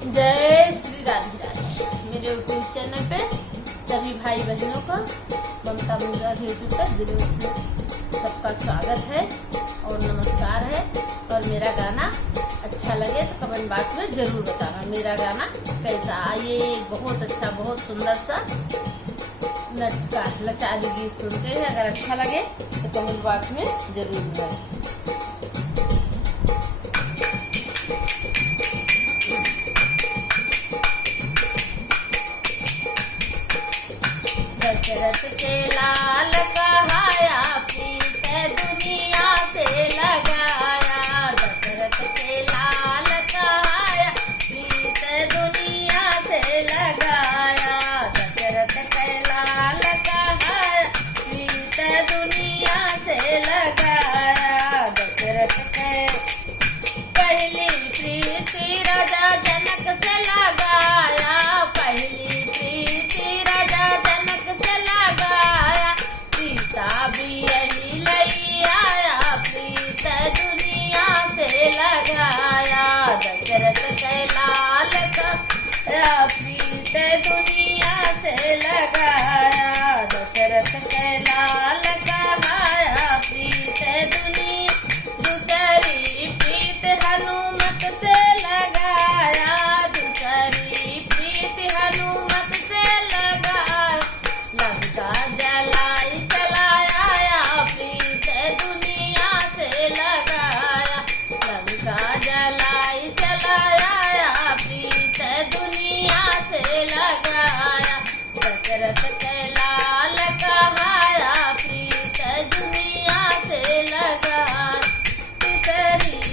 जय श्री राधे राधे। मेरे YouTube channel पे सभी भाई बहनों का ममता मुराद यूट्यूब पर दिलों से सबका स्वागत है और नमस्कार है। और मेरा गाना अच्छा लगे तो कमेंट बॉक्स में जरूर बताना मेरा गाना कैसा। ये बहुत अच्छा बहुत सुंदर सा नटका लचारी गीत सुनते हैं। अगर अच्छा लगे तो कमेंट बॉक्स में जरूर बताएं। दशरथ के लाल कहाया प्रीत दुनिया से लगाया। दशरथ के लाल कहाया प्रीत दुनिया से लगाया। दशरथ के लाल कहाया प्रीत दुनिया से लगाया। दशरथ के पहली प्रीति राजा जनक से लगाया। पहली प्रीति राजा जनक से लगाया। सीता भी यही लई आया प्रीत दुनिया से लगाया। दशरथ के लाल का प्रीत दुनिया से लगाया। दशरथ के लाल कहाया प्रीत दुनिया। दूसरी प्रीत हनुमत से लगाया। दूसरी प्रीत हनुमत से लगाया। लंका जलाई चलाया प्रीत दुनिया से लगाया। लंका जलाई चलाया प्रीत दुनिया से लगाया। दशरथ के लाल कहाया प्रीत दुनिया से लगाया। तीसरी